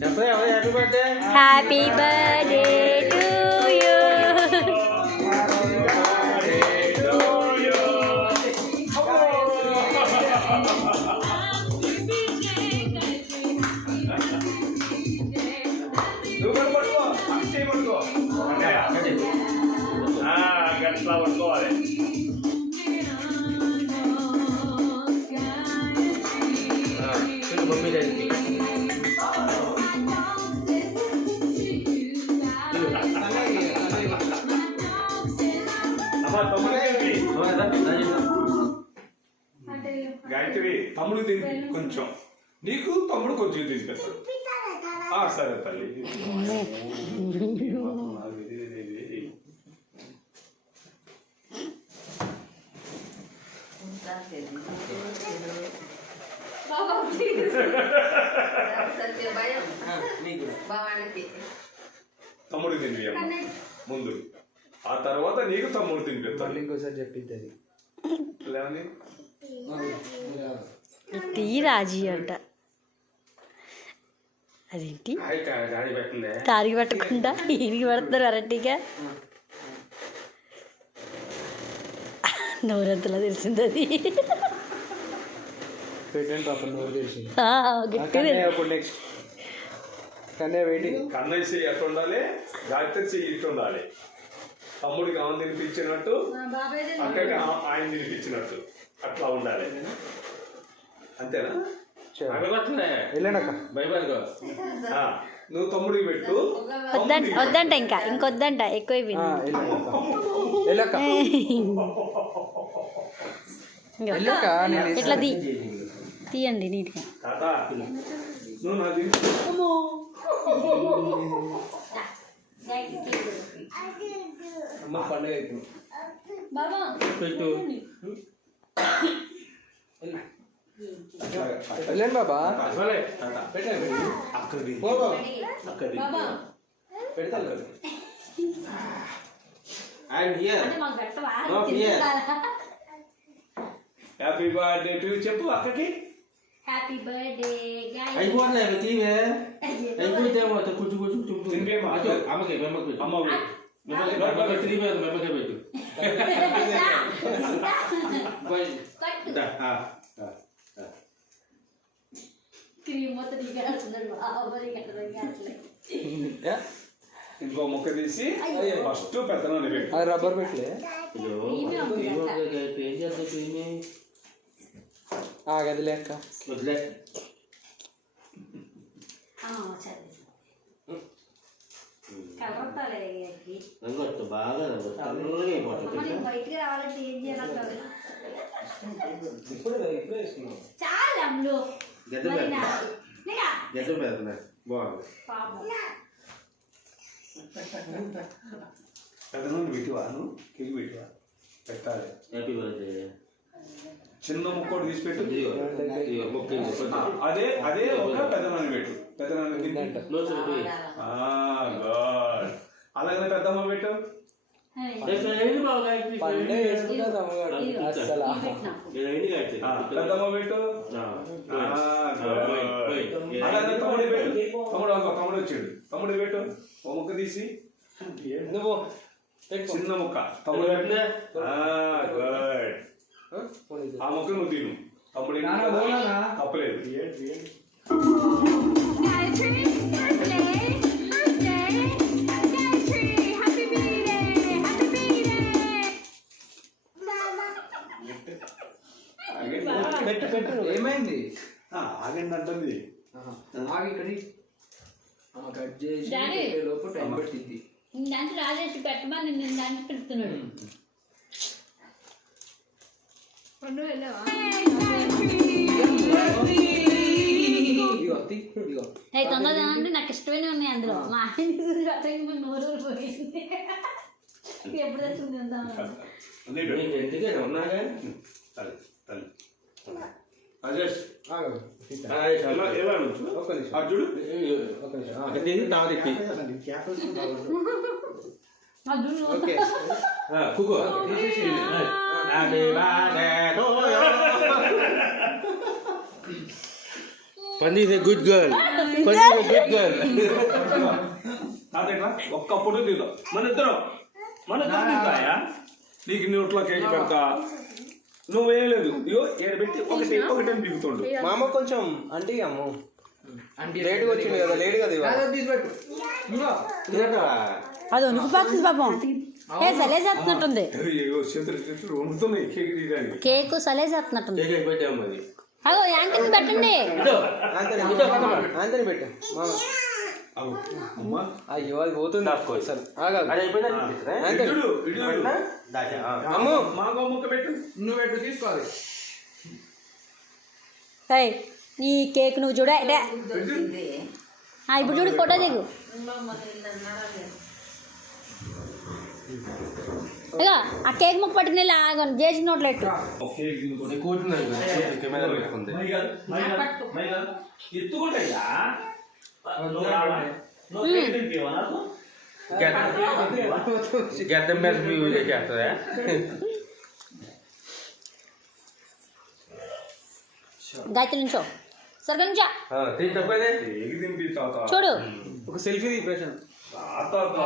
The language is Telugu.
చెప్పే happy birthday. Happy birthday to you. గట్లా పట్టుకోవాలి. మమ్మీ డాడీకి గాయత్రి తమ్ముడు తిని కొంచెం, నీకు తమ్ముడు కొంచెం తీసుకెళ్తాడు. సరే తల్లి. తమ్ముడు తినిపి ముందు, ఆ తర్వాత నీకు తమ్ముడు తినిపిస్తాను. ఇంకోసారి చెప్పింది అది టీ రాజీ అంట. అదేంటి తారికి పట్టకుండా ఈయనకి పడుతున్నారు అరటిగా. నోరంతలా తెలిసింది అది. పెట్టండి పాప నోరు తెలిసి. Next Kannayya waiting. కన్నయ్య చెయ్యి అట్టు ఉండాలి, గాయత్రి చెయ్యి ఇట్టు ఉండాలి. తమ్ముడికి ఆమె తినిపించినట్టు, అక్కడికి ఆయన తినిపించినట్టు అట్లా ఉండాలి. అంతేనా? వెళ్ళండి. నువ్వు తమ్ముడికి పెట్టు. వద్దంట, ఇంకొద్దంట, ఎక్కువ ఇట్లా తీయండి నీట్గా. నువ్వు నా పండుగ పెట్టు. వెళ్ళండి బాబా. హ్యాపీ బర్త్డే టు చెప్పు అక్కకి. Happy birthday. అయిపోవట్లేదు తీవే, అయిపోతే కూర్చు కూర్చు అమ్మకి అమ్మకి పెట్టు. ఇంకో ముక్క తీసి ఫస్ట్ పెద్దనాన్ని పెట్టు. రబ్బర్ పెట్టలే గది లేక వదిలే. బాగా బయటికి రావాలంటే ఏం చేయాలి? బాగుంది. పెద్దనాన్ని పెట్టువా, నువ్వు కేక్ పెట్టువా, పెట్టాలి. Happy birthday. చిన్న ముక్కోటి తీసి పెట్టు. అదే అదే ఒక పెద్దనాన్ని పెట్టు. పెద్దనాన్ని అలాగనే పెద్దమ్మ పెట్టు. పెద్దమ్మ పెట్టు. అలాగే తమ్ముడు పెట్టు. తమ్ముడు వచ్చాడు, తమ్ముడు పెట్టు. ఓ ముక్క తీసి నువ్వు చిన్న ముక్క తమ్ముడు పెట్టిన. ఆ ముక్క నువ్వు తిను. తమ్ముడు తప్పలేదు. ఏమైంది? ఆగండి అంటుంది. ఆగి కట్ చేసి లోపు టైం పట్టింది. దాంట్లో రాజేసి పెట్టమని నేను దాంట్లో పెడుతున్నాడు. తొందరగా అంటే నాకు ఇష్టమైన ఉన్నాయి అందులో. మా ఆయన నోరు పోయింది. ఎప్పుడు తెచ్చుకుంది ఉన్నాగా రాజేష్ అర్జుడు హ్యాపీ బర్త్డే టు యూ పంది ఇస్ ఎ గుడ్ గర్ల్ పంది ఇస్ ఎ గుడ్ గర్ల్ అదేట్లా ఒక్కప్పుడు తిందాం మన ఇద్దరం తింటాయా నీకు నోట్లో కేక్ పెడతా నువ్వేం లేదు ఇగో ఏడు పెట్టి ఒకటి దిగుతుండు మా అమ్మ కొంచెం అంటే అమ్మ లేటుగా వచ్చింది కదా లేట్ కదా ఇవాళ. అది వణుకుపోతుంది పాపం ఏ సలేసేస్తున్నట్టుంది ఇగో చేతులు వండుతున్నాయి కేక్ తీయడానికి కేక్ సలేసేస్తున్నట్టుంది కేక్ అయిపోయాం అది అగో యాంకిల్ పెట్టండి ఆంతని పెట్టు మామ. అమ్మా అయ్యో అది పోతుంది అసలు ఆగాగు. అది అయిపోయిందా ఆంతని. అమ్మో మాకు ముక్క పెట్టు నువ్వు పెట్టు తీసుకోవాలి. ఏయ్, ఈ కేక్ నువ్వు చూడ ఇదే. ఇప్పుడు చూడు ఫోటో దిగు ఇగో ఆ కేక్ ముక్క పట్టుకుని ఆగను చేసి నోట్లో పెట్టు కేక్ తినుకోండి కూర్చున్నాను కెమెరా పెట్టుకుంది ఎత్తుకుంటాయా నువ్వు కేక్ తినిపివా నాకు గడ్డం మీద యూజ్ చేస్తుందా గాయత్రి నుంచో సరిగ్గా నుంచో తప్పదే కేక్ తినిపి తాత చూడు ఒక సెల్ఫీ ప్రశ్న తాత